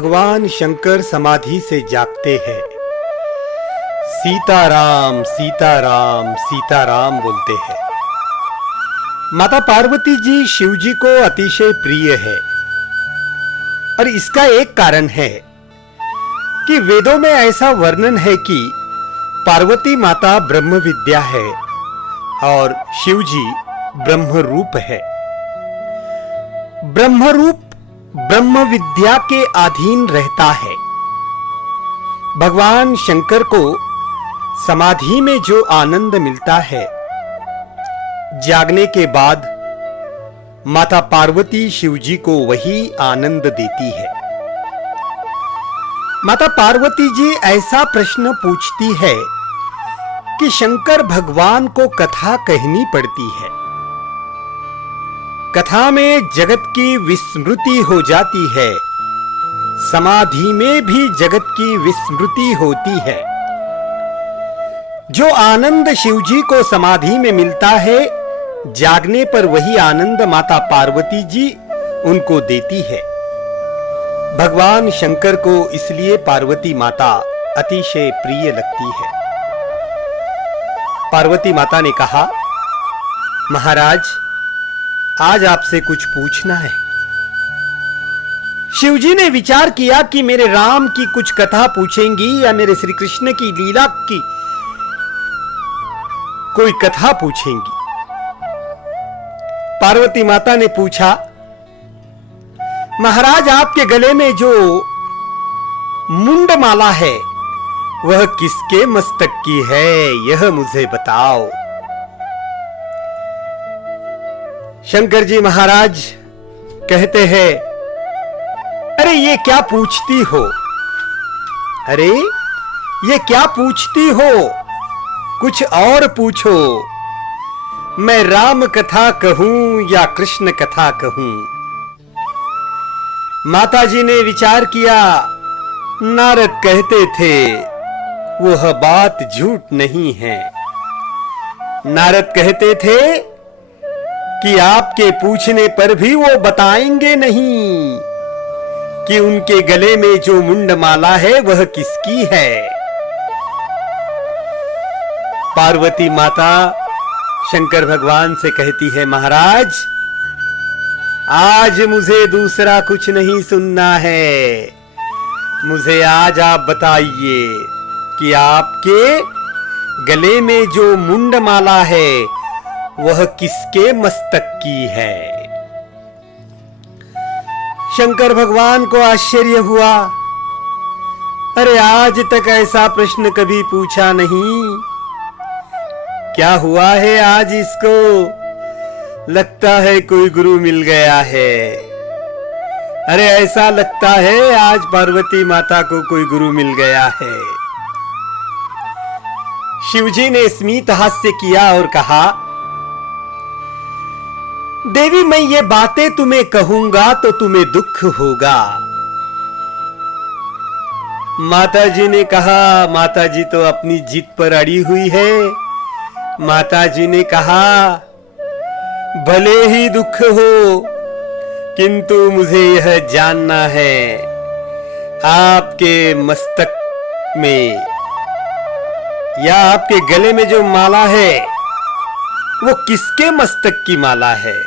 भगवान शंकर समाधि से जागते हैं। सीताराम सीताराम सीताराम बोलते हैं। माता पार्वती जी शिव जी को अतिशय प्रिय है और इसका एक कारण है कि वेदों में ऐसा वर्णन है कि पार्वती माता ब्रह्म विद्या है और शिव जी ब्रह्म रूप है। ब्रह्म रूप ब्रह्म विद्या के अधीन रहता है। भगवान शंकर को समाधि में जो आनंद मिलता है, जागने के बाद माता पार्वती शिव जी को वही आनंद देती है। माता पार्वती जी ऐसा प्रश्न पूछती है कि शंकर भगवान को कथा कहनी पड़ती है। कथा में जगत की विस्मृति हो जाती है, समाधि में भी जगत की विस्मृति होती है। जो आनंद शिवजी को समाधि में मिलता है, जागने पर वही आनंद माता पार्वती जी उनको देती है। भगवान शंकर को इसलिए पार्वती माता अतिशय प्रिय लगती है। पार्वती माता ने कहा, महाराज आज आपसे कुछ पूछना है। शिवजी ने विचार किया कि मेरे राम की कुछ कथा पूछेंगी या मेरे श्री कृष्ण की लीला की कोई कथा पूछेंगी। पार्वती माता ने पूछा, महाराज आपके गले में जो मुंड माला है वह किसके मस्तक की है, यह मुझे बताओ। शंकर जी महाराज कहते हैं, अरे ये क्या पूछती हो, अरे ये क्या पूछती हो, कुछ और पूछो। मैं राम कथा कहूं या कृष्ण कथा कहूं। माता जी ने विचार किया, नारद कहते थे वह बात झूठ नहीं है। नारद कहते थे कि आपके पूछने पर भी वो बताएंगे नहीं कि उनके गले में जो मुंड माला है वह किसकी है। पार्वती माता शंकर भगवान से कहती है, महाराज आज मुझे दूसरा कुछ नहीं सुनना है, मुझे आज आप बताइए कि आपके गले में जो मुंड माला है वह किसके मस्तक की है। शंकर भगवान को आश्चर्य हुआ, अरे आज तक ऐसा प्रश्न कभी पूछा नहीं, क्या हुआ है आज इसको, लगता है कोई गुरु मिल गया है। अरे ऐसा लगता है आज पार्वती माता को कोई गुरु मिल गया है। शिवजी ने स्मित हास्य किया और कहा, देवी मैं ये बातें तुम्हें कहूंगा तो तुम्हें दुख होगा। माता जी ने कहा, माता जी तो अपनी जिद पर अड़ी हुई है। माता जी ने कहा, भले ही दुख हो किंतु मुझे यह जानना है आपके मस्तक में या आपके गले में जो माला है वो किसके मस्तक की माला है।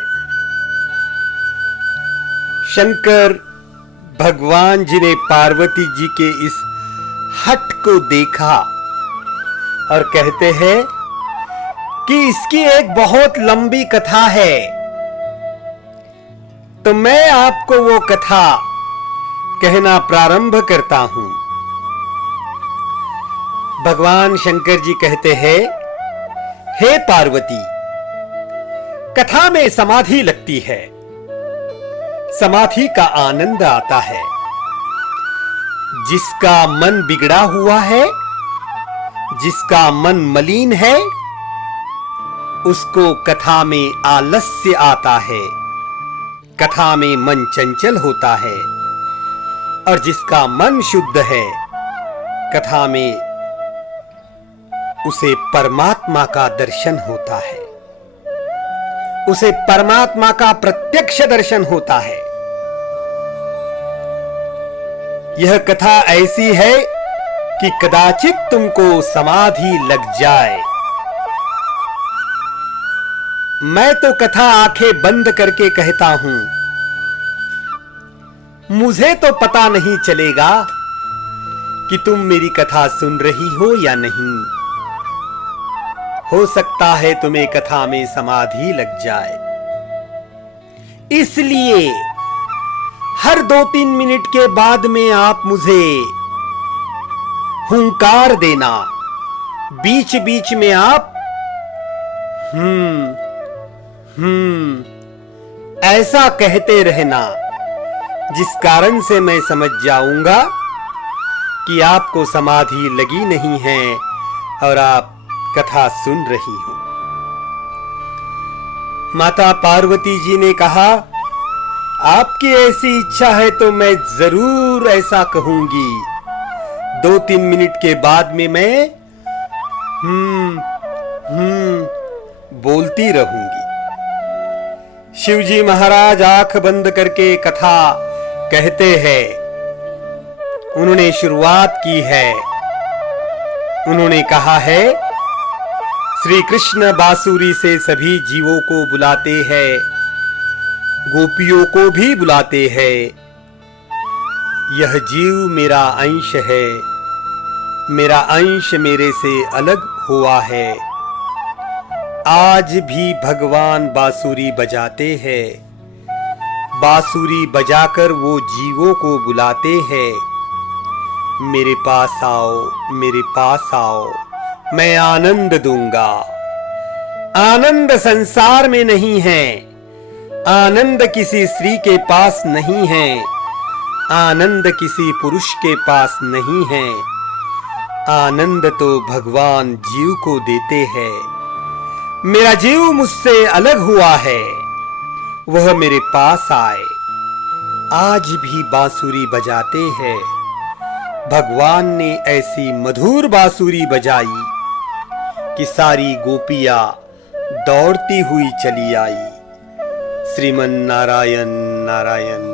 शंकर भगवान जी ने पार्वती जी के इस हट को देखा और कहते हैं कि इसकी एक बहुत लंबी कथा है, तो मैं आपको वो कथा कहना प्रारंभ करता हूं। भगवान शंकर जी कहते हैं, हे पार्वती, कथा में समाधि लगती है, समाधि का आनंद आता है। जिसका मन बिगड़ा हुआ है, जिसका मन मलिन है, उसको कथा में आलस्य आता है, कथा में मन चंचल होता है। और जिसका मन शुद्ध है, कथा में उसे परमात्मा का दर्शन होता है, उसे परमात्मा का प्रत्यक्ष दर्शन होता है। यह कथा ऐसी है कि कदाचित तुमको समाधि लग जाए। मैं तो कथा आंखें बंद करके कहता हूं, मुझे तो पता नहीं चलेगा कि तुम मेरी कथा सुन रही हो या नहीं। हो सकता है तुम्हें कथा में समाधि लग जाए, इसलिए हर 2-3 मिनट के बाद में आप मुझे हुंकार देना। बीच बीच में आप ऐसा कहते रहना, जिस कारण से मैं समझ जाऊंगा कि आपको समाधि लगी नहीं है और आप कथा सुन रही हो। माता पार्वती जी ने कहा, आपकी ऐसी इच्छा है तो मैं जरूर ऐसा कहूंगी। 2-3 मिनट के बाद में मैं बोलती रहूंगी। शिवजी महाराज आंख बंद करके कथा कहते हैं। उन्होंने शुरुआत की है। उन्होंने कहा है, श्री कृष्ण बांसुरी से सभी जीवों को बुलाते हैं, गोपियों को भी बुलाते हैं। यह जीव मेरा अंश है, मेरा अंश मेरे से अलग हुआ है। आज भी भगवान बांसुरी बजाते हैं। बांसुरी बजाकर वो जीवों को बुलाते हैं, मेरे पास आओ, मेरे पास आओ, मैं आनंद दूंगा। आनंद संसार में नहीं है, आनंद किसी स्त्री के पास नहीं है, आनंद किसी पुरुष के पास नहीं है। आनंद तो भगवान जीव को देते हैं। मेरा जीव मुझसे अलग हुआ है, वह मेरे पास आए। आज भी बांसुरी बजाते हैं। भगवान ने ऐसी मधुर बांसुरी बजाई कि सारी गोपियां दौड़ती हुई चली आई। श्रीमन नारायण नारायण।